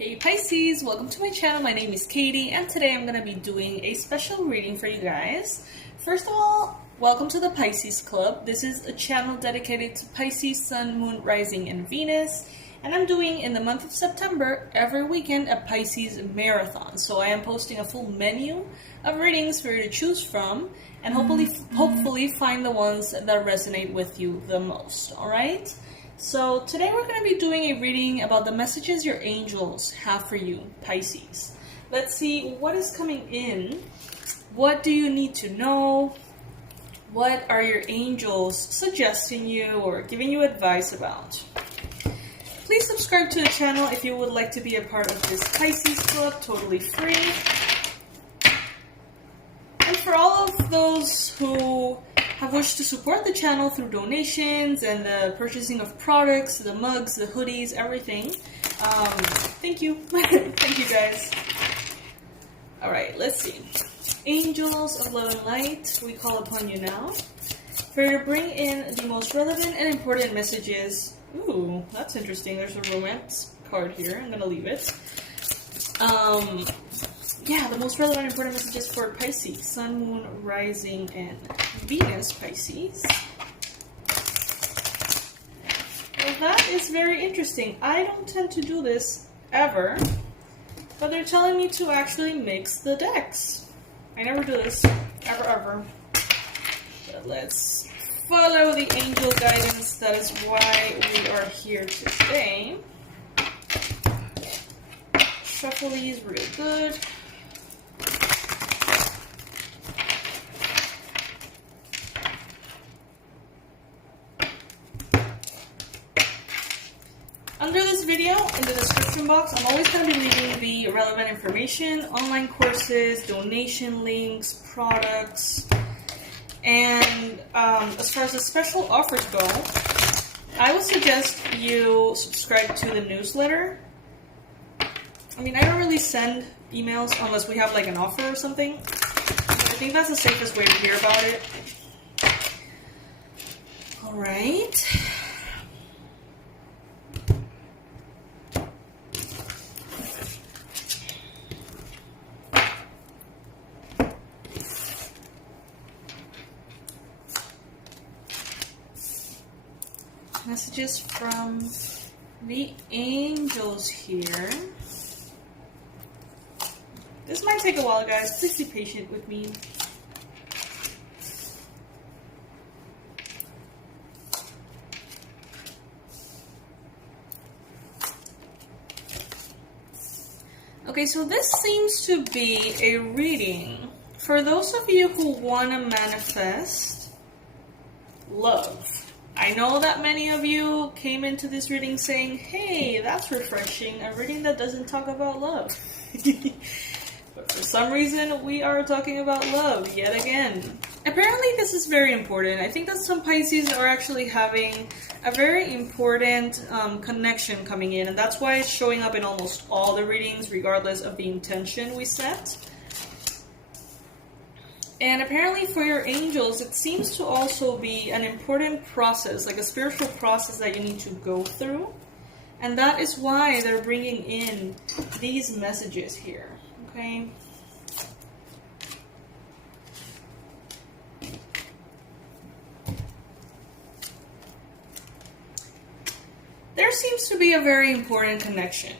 Hey Pisces, welcome to my channel. My name is Katie and today I'm going to be doing a special reading for you guys. First of all, welcome to the Pisces Club. This is a channel dedicated to Pisces, Sun, Moon, Rising, and Venus. And I'm doing, in the month of September, every weekend a Pisces marathon. So I am posting a full menu of readings for you to choose from and hopefully find the ones that resonate with you the most, alright? So today we're going to be doing a reading about the messages your angels have for you, Pisces. Let's see what is coming in. What do you need to know? What are your angels suggesting you or giving you advice about? Please subscribe to the channel if you would like to be a part of this Pisces club, totally free. And for all of those who have wished to support the channel through donations and the purchasing of products, the mugs, the hoodies, everything. Thank you. Thank you guys. Alright, let's see. Angels of love and light, we call upon you now. For you to bring in the most relevant and important messages. Ooh, that's interesting. There's a romance card here. I'm going to leave it. Yeah, the most relevant and important messages for Pisces, Sun, Moon, Rising, and Venus Pisces. Well, that is very interesting. I don't tend to do this ever, but they're telling me to actually mix the decks. I never do this, ever. But let's follow the angel guidance. That is why we are here today. Shuffle these real good. Under this video, in the description box, I'm always going to be leaving the relevant information, online courses, donation links, products, and as far as the special offers go, I would suggest you subscribe to the newsletter. I mean, I don't really send emails unless we have like an offer or something. I think that's the safest way to hear about it. Alright. Messages from the angels here. This might take a while, guys. Please be patient with me. Okay, so this seems to be a reading for those of you who want to manifest love. I know that many of you came into this reading saying, hey, that's refreshing, a reading that doesn't talk about love. But for some reason, we are talking about love yet again. Apparently, this is very important. I think that some Pisces are actually having a very important connection coming in, and that's why it's showing up in almost all the readings, regardless of the intention we set. And apparently for your angels, it seems to also be an important process, like a spiritual process that you need to go through. And that is why they're bringing in these messages here, okay? There seems to be a very important connection.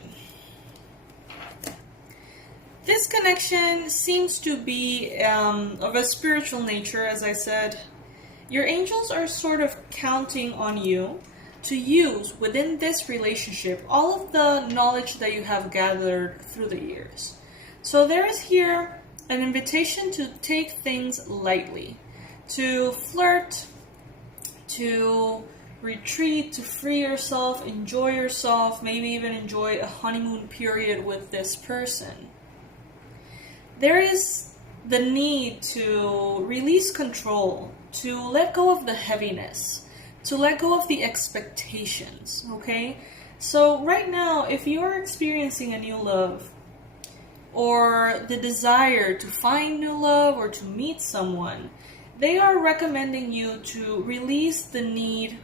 This connection seems to be of a spiritual nature, as I said. Your angels are sort of counting on you to use within this relationship all of the knowledge that you have gathered through the years. So there is here an invitation to take things lightly, to flirt, to retreat, to free yourself, enjoy yourself, maybe even enjoy a honeymoon period with this person. There is the need to release control, to let go of the heaviness, to let go of the expectations, okay? So right now, if you're experiencing a new love, or the desire to find new love or to meet someone, they are recommending you to release the need,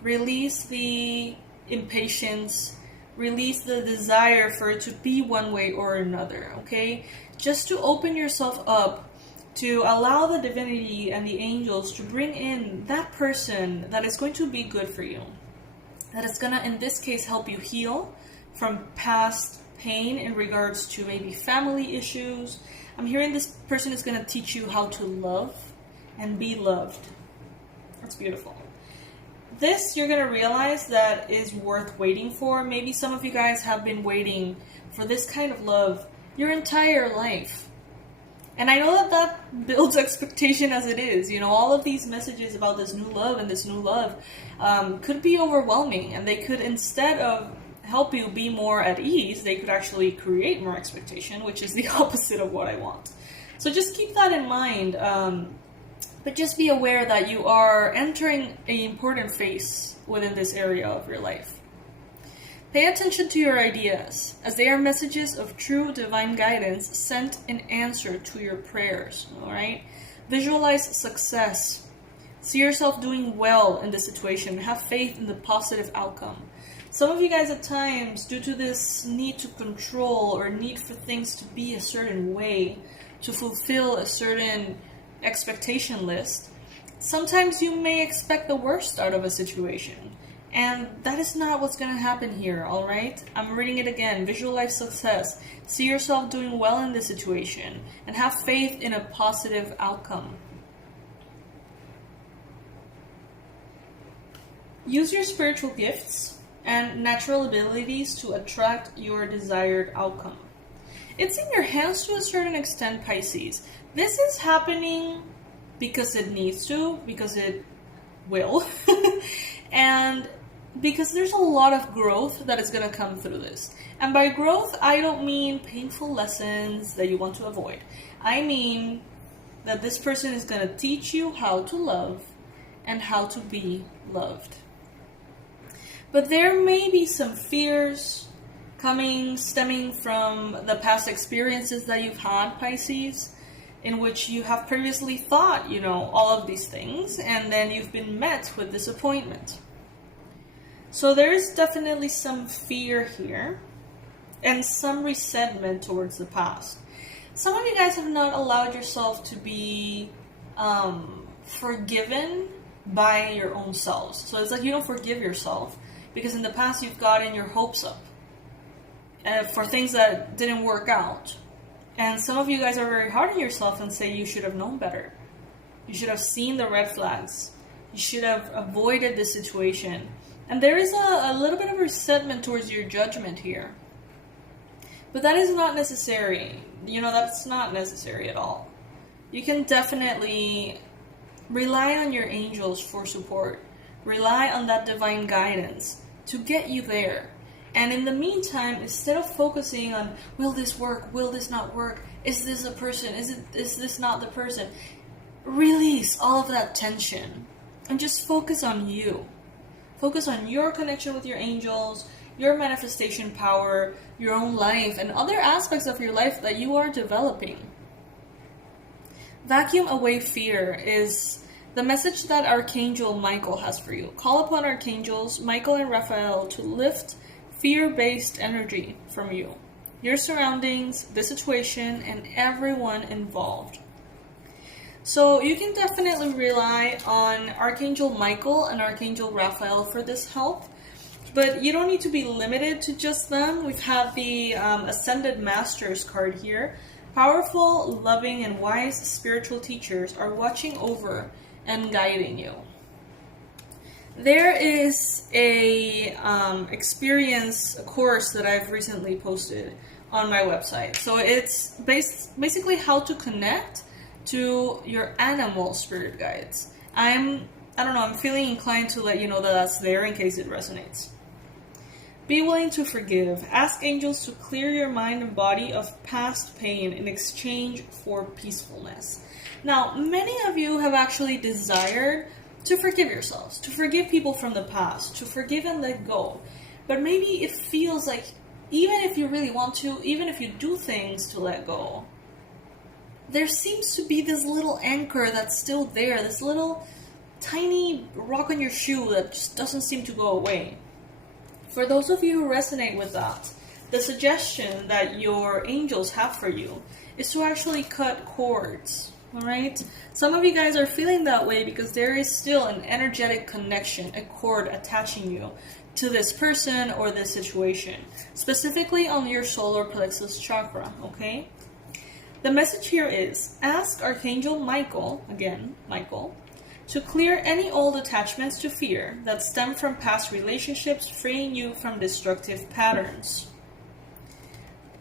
release the impatience, release the desire for it to be one way or another, okay? Just to open yourself up to allow the divinity and the angels to bring in that person that is going to be good for you. That is gonna, in this case, help you heal from past pain in regards to maybe family issues. I'm hearing this person is gonna teach you how to love and be loved. That's beautiful. This, you're gonna realize that is worth waiting for. Maybe some of you guys have been waiting for this kind of love your entire life. And I know that that builds expectation as it is. You know, all of these messages about this new love and this new love could be overwhelming. And they could, instead of help you be more at ease, they could actually create more expectation, which is the opposite of what I want. So just keep that in mind. But just be aware that you are entering an important phase within this area of your life. Pay attention to your ideas, as they are messages of true divine guidance sent in answer to your prayers, alright? Visualize success. See yourself doing well in the situation. Have faith in the positive outcome. Some of you guys at times, due to this need to control or need for things to be a certain way, to fulfill a certain expectation list, sometimes you may expect the worst out of a situation. And that is not what's going to happen here, alright? I'm reading it again. Visualize success. See yourself doing well in this situation. And have faith in a positive outcome. Use your spiritual gifts and natural abilities to attract your desired outcome. It's in your hands to a certain extent, Pisces. This is happening because it needs to, because it will. And because there's a lot of growth that is going to come through this. And by growth, I don't mean painful lessons that you want to avoid. I mean that this person is going to teach you how to love and how to be loved. But there may be some fears stemming from the past experiences that you've had, Pisces, in which you have previously thought, you know, all of these things, and then you've been met with disappointment. So there is definitely some fear here and some resentment towards the past. Some of you guys have not allowed yourself to be forgiven by your own selves. So it's like you don't forgive yourself because in the past you've gotten your hopes up for things that didn't work out. And some of you guys are very hard on yourself and say you should have known better. You should have seen the red flags. You should have avoided this situation. And there is a little bit of resentment towards your judgment here. But that is not necessary. You know, that's not necessary at all. You can definitely rely on your angels for support. Rely on that divine guidance to get you there. And in the meantime, instead of focusing on, will this work? Will this not work? Is this a person? Is this not the person? Release all of that tension and just focus on you. Focus on your connection with your angels, your manifestation power, your own life, and other aspects of your life that you are developing. Vacuum away fear is the message that Archangel Michael has for you. Call upon Archangels Michael and Raphael to lift fear-based energy from you, your surroundings, the situation, and everyone involved. So you can definitely rely on Archangel Michael and Archangel Raphael for this help, but you don't need to be limited to just them. We've had the Ascended Masters card here. Powerful, loving, and wise spiritual teachers are watching over and guiding you. There is a experience course that I've recently posted on my website. So it's basically how to connect to your animal spirit guides. I'm feeling inclined to let you know that that's there in case it resonates. Be willing to forgive. Ask angels to clear your mind and body of past pain in exchange for peacefulness. Now, many of you have actually desired to forgive yourselves, to forgive people from the past, to forgive and let go. But maybe it feels like even if you really want to, even if you do things to let go, there seems to be this little anchor that's still there, this little tiny rock on your shoe that just doesn't seem to go away. For those of you who resonate with that, the suggestion that your angels have for you is to actually cut cords. Alright? Some of you guys are feeling that way because there is still an energetic connection, a cord attaching you to this person or this situation, specifically on your solar plexus chakra, okay? The message here is, ask Archangel Michael, again, Michael, to clear any old attachments to fear that stem from past relationships, freeing you from destructive patterns.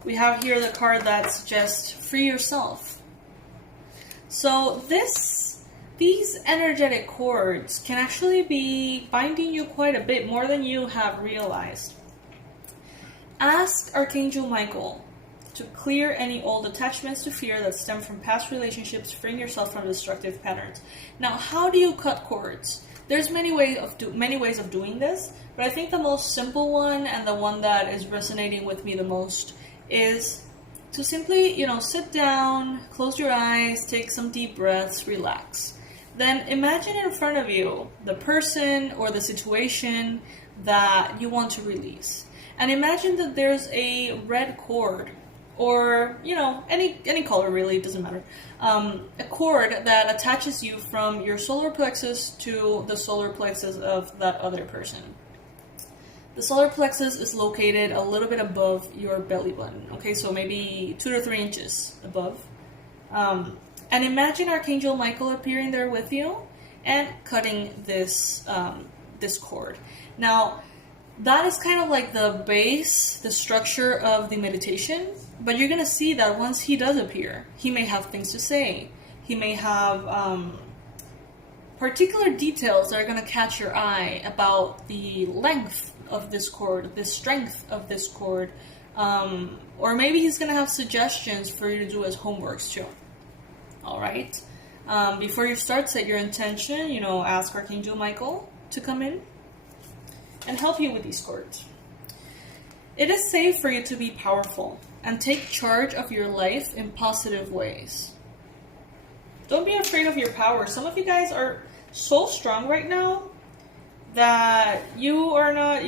We have here the card that suggests free yourself. So these energetic cords can actually be binding you quite a bit more than you have realized. Ask Archangel Michael to clear any old attachments to fear that stem from past relationships, freeing yourself from destructive patterns. Now, how do you cut cords? There's many ways of doing this, but I think the most simple one and the one that is resonating with me the most is to simply, sit down, close your eyes, take some deep breaths, relax. Then imagine in front of you the person or the situation that you want to release. And imagine that there's a red cord, or, any color really, it doesn't matter. A cord that attaches you from your solar plexus to the solar plexus of that other person. The solar plexus is located a little bit above your belly button, okay, so maybe 2 to 3 inches above. And imagine Archangel Michael appearing there with you and cutting this cord. Now, that is kind of like the base, the structure of the meditation, but you're going to see that once he does appear, he may have things to say. He may have particular details that are going to catch your eye about the length of this cord, the strength of this cord, or maybe he's going to have suggestions for you to do as homeworks too. Alright? Before you start, set your intention, ask Archangel Michael to come in and help you with these cords. It is safe for you to be powerful and take charge of your life in positive ways. Don't be afraid of your power. Some of you guys are so strong right now that you are not,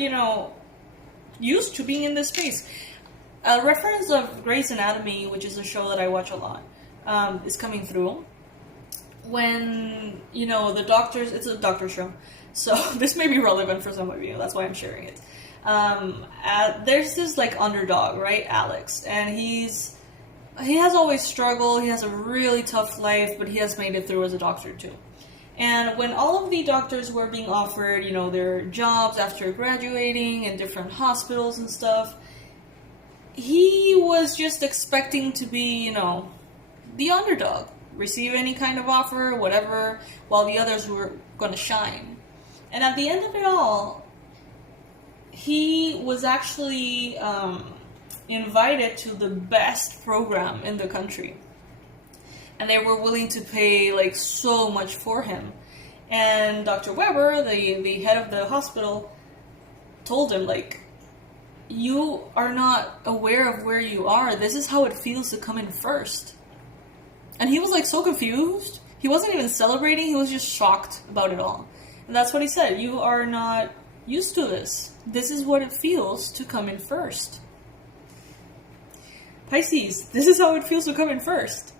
used to being in this space. A reference of Grey's Anatomy, which is a show that I watch a lot, is coming through. When, the doctors, it's a doctor show, so this may be relevant for some of you, that's why I'm sharing it. There's this, underdog, right, Alex, and he has always struggled, he has a really tough life, but he has made it through as a doctor, too. And when all of the doctors were being offered, their jobs after graduating in different hospitals and stuff, he was just expecting to be, the underdog, receive any kind of offer, whatever, while the others were going to shine. And at the end of it all, he was actually invited to the best program in the country. And they were willing to pay, so much for him. And Dr. Weber, the head of the hospital, told him, you are not aware of where you are. This is how it feels to come in first. And he was, so confused. He wasn't even celebrating. He was just shocked about it all. And that's what he said. You are not used to this. This is what it feels to come in first. Pisces, this is how it feels to come in first.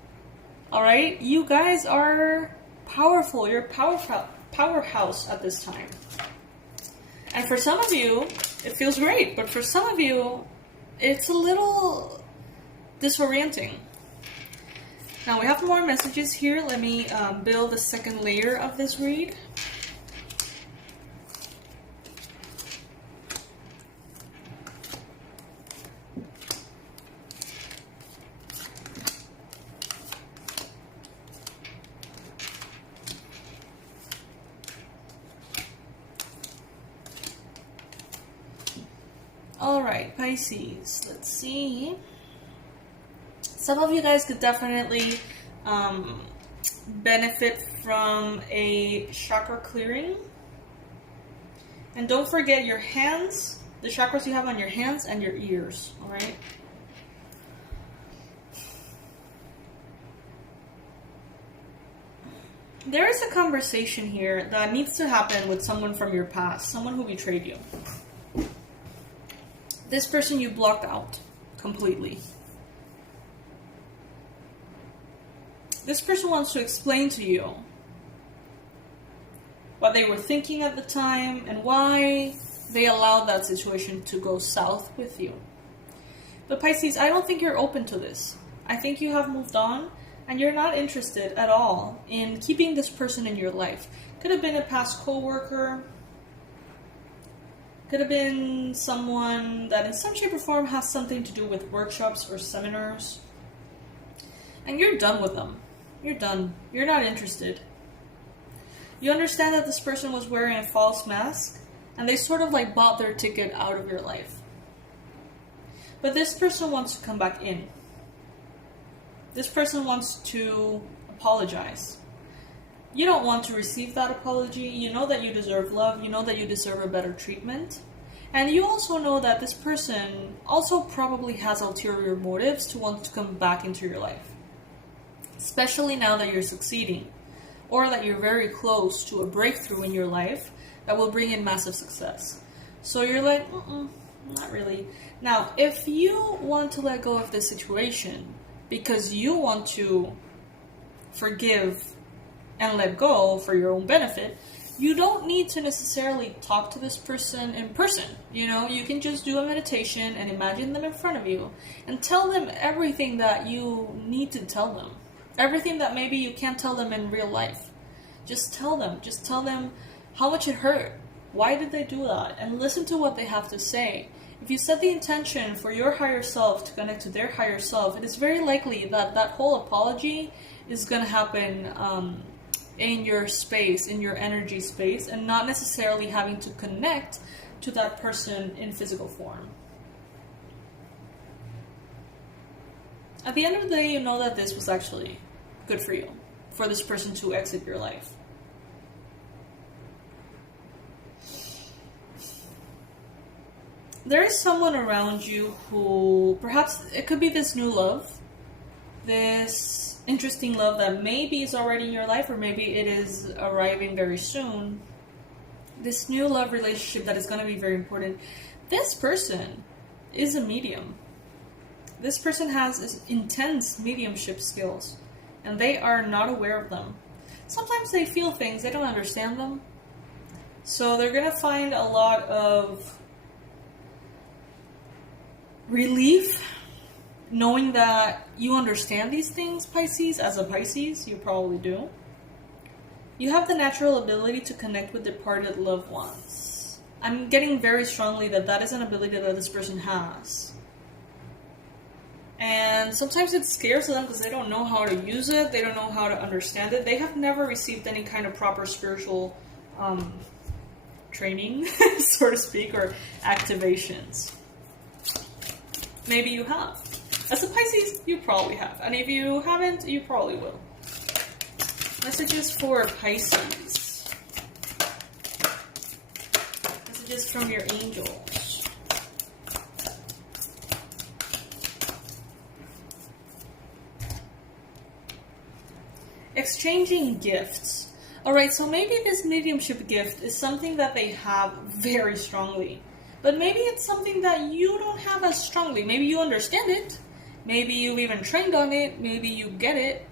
Alright? You guys are powerful. You're a powerhouse at this time. And for some of you, it feels great. But for some of you, it's a little disorienting. Now we have more messages here. Let me build a second layer of this read. Alright, Pisces, let's see. Some of you guys could definitely benefit from a chakra clearing. And don't forget your hands, the chakras you have on your hands and your ears, alright? There is a conversation here that needs to happen with someone from your past, someone who betrayed you. This person you blocked out completely. This person wants to explain to you what they were thinking at the time and why they allowed that situation to go south with you. But Pisces, I don't think you're open to this. I think you have moved on and you're not interested at all in keeping this person in your life. Could have been a past co-worker. Could have been someone that in some shape or form has something to do with workshops or seminars. And you're done with them. You're done. You're not interested. You understand that this person was wearing a false mask and they sort of like bought their ticket out of your life. But this person wants to come back in. This person wants to apologize. You don't want to receive that apology. You know that you deserve love. You know that you deserve a better treatment. And you also know that this person also probably has ulterior motives to want to come back into your life. Especially now that you're succeeding. Or that you're very close to a breakthrough in your life that will bring in massive success. So you're like, not really. Now, if you want to let go of this situation because you want to forgive and let go for your own benefit, you don't need to necessarily talk to this person in person. You know, you can just do a meditation and imagine them in front of you and tell them everything that you need to tell them. Everything that maybe you can't tell them in real life. Just tell them. Just tell them how much it hurt. Why did they do that? And listen to what they have to say. If you set the intention for your higher self to connect to their higher self, it is very likely that that whole apology is going to happen in your space, in your energy space, and not necessarily having to connect to that person in physical form. At the end of the day, you know that this was actually good for you, for this person to exit your life. There is someone around you who, perhaps it could be this new love, this interesting love that maybe is already in your life, or maybe it is arriving very soon. This new love relationship that is going to be very important. This person is a medium. This person has intense mediumship skills, and they are not aware of them. Sometimes they feel things, they don't understand them. So they're going to find a lot of relief knowing that you understand these things, Pisces. As a Pisces, you probably do. You have the natural ability to connect with departed loved ones. I'm getting very strongly that that is an ability that this person has. And sometimes it scares them because they don't know how to use it. They don't know how to understand it. They have never received any kind of proper spiritual training, so to speak, or activations. Maybe you have. As a Pisces, you probably have. And if you haven't, you probably will. Messages for Pisces. Messages from your angels. Exchanging gifts. Alright, so maybe this mediumship gift is something that they have very strongly. But maybe it's something that you don't have as strongly. Maybe you understand it. Maybe you've even trained on it. Maybe you get it.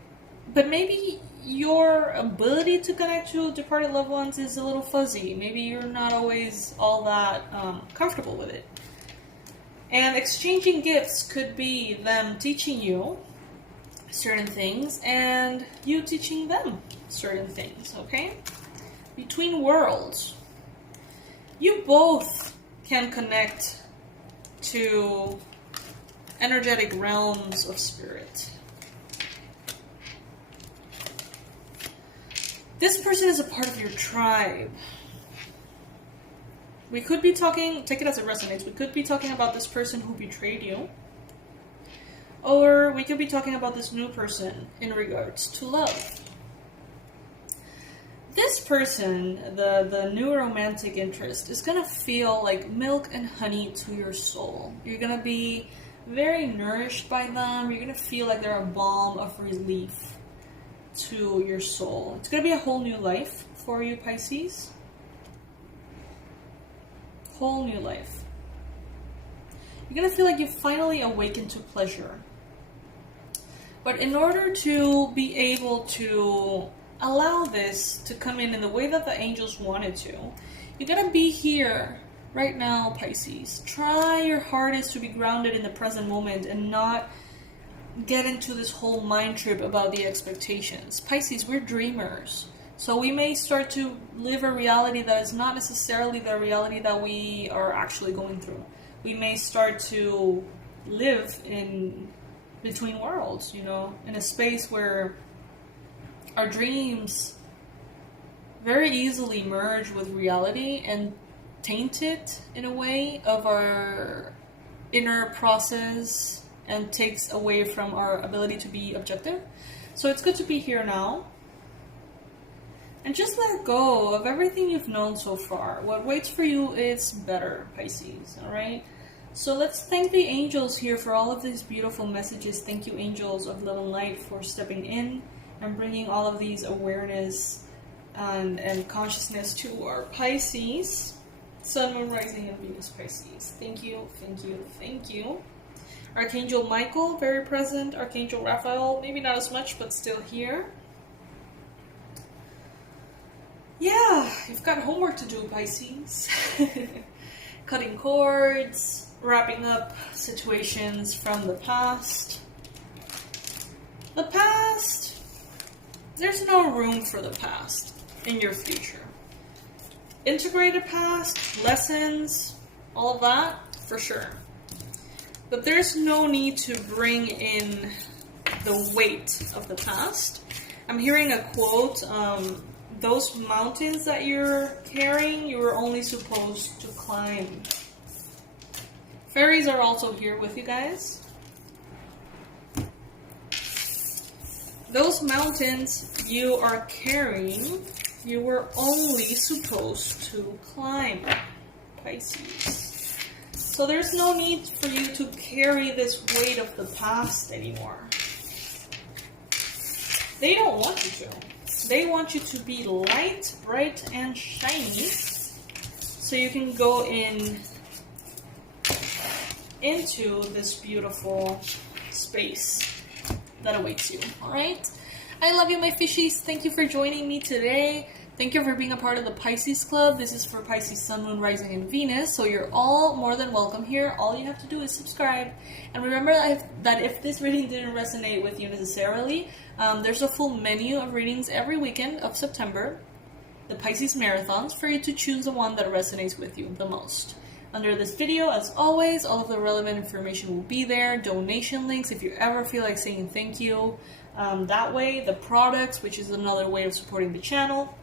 But maybe your ability to connect to departed loved ones is a little fuzzy. Maybe you're not always all that comfortable with it. And exchanging gifts could be them teaching you certain things and you teaching them certain things, okay? Between worlds. You both can connect to energetic realms of spirit. This person is a part of your tribe. We could be talking, take it as it resonates, we could be talking about this person who betrayed you. Or we could be talking about this new person in regards to love. This person, the new romantic interest, is going to feel like milk and honey to your soul. You're going to be very nourished by them. You're going to feel like they're a balm of relief to your soul. It's going to be a whole new life for you, Pisces. Whole new life. You're going to feel like you finally awakened to pleasure. But in order to be able to allow this to come in the way that the angels wanted to, you got to be here right now, Pisces. Try your hardest to be grounded in the present moment and not get into this whole mind trip about the expectations. Pisces, we're dreamers. So we may start to live a reality that is not necessarily the reality that we are actually going through. We may start to live in between worlds, in a space where our dreams very easily merge with reality and taint it in a way of our inner process and takes away from our ability to be objective. So it's good to be here now. And just let go of everything you've known so far. What waits for you is better, Pisces, alright? So let's thank the angels here for all of these beautiful messages. Thank you, angels of love and light, for stepping in and bringing all of these awareness and consciousness to our Pisces. Sun, Moon, Rising, and Venus Pisces. Thank you, thank you, thank you. Archangel Michael, very present. Archangel Raphael, maybe not as much, but still here. Yeah, you've got homework to do, Pisces. Cutting cords, wrapping up situations from the past. The past, there's no room for the past in your future. Integrated past, lessons, all of that, for sure. But there's no need to bring in the weight of the past. I'm hearing a quote, those mountains that you're carrying, you were only supposed to climb. Fairies are also here with you guys. Those mountains you are carrying, you were only supposed to climb, Pisces. So there's no need for you to carry this weight of the past anymore. They don't want you to. They want you to be light, bright, and shiny so you can go into this beautiful space that awaits you, alright? I love you, my fishies. Thank you for joining me today. Thank you for being a part of the Pisces Club. This is for Pisces, Sun, Moon, Rising, and Venus, so you're all more than welcome here. All you have to do is subscribe. And remember that if this reading didn't resonate with you necessarily, there's a full menu of readings every weekend of September, the Pisces Marathons, for you to choose the one that resonates with you the most. Under this video, as always, all of the relevant information will be there, donation links if you ever feel like saying thank you. That way, the products, which is another way of supporting the channel.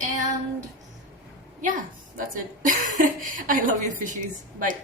And yeah, that's it. I love you, fishies. Bye.